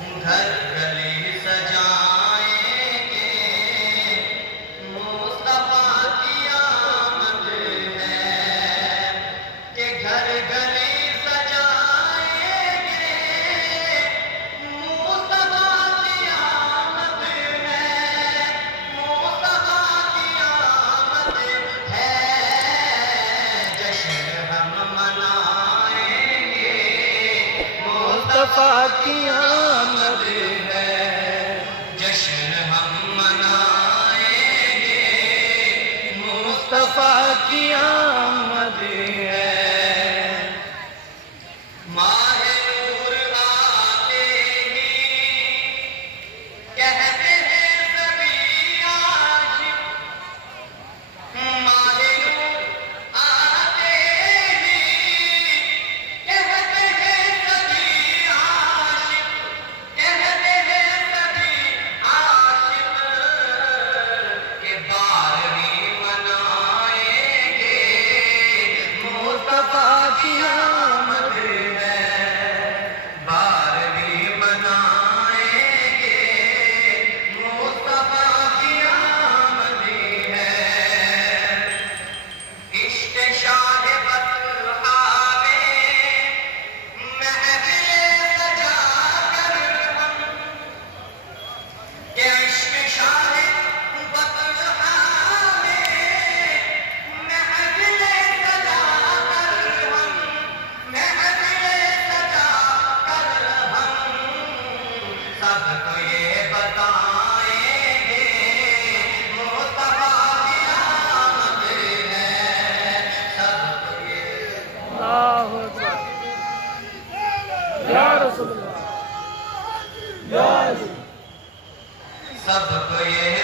گھر گلی سجائیں گے، مصطفیٰ کی آمد ہے کہ گھر گلی سجائیں گے، مصطفیٰ کی آمد ہے، مصطفیٰ کی آمد ہے، جشن ہم منائیں گے، مصطفیٰ کی آمد ہے، جشن ہم منائیں گے، مصطفیٰ کی آمد ہے۔ ماہ نور آتے ہی کہتے ہیں سبھی عاشق، ماہ نور آتے ہی کہتے ہیں سبھی عاشق، کہتے ہیں سبھی عاشق کہ 12ویں منائیں گے، مصطفیٰ کی آمد ہے، 12ویں منائیں گے، مصطفیٰ کی آمد ہے۔ عشق شاہ بطحہ میں محفل سجا کر ہم، کہ عشق شاہ بطحہ میں محفل سجا کر ہم، محفل سجا کر ہم سب کو یہ بتائیں گے، مصطفیٰ کی آمد ہے، سب کو یہ اللہ اکبر یا رسول اللہ یا علی سب کو یہ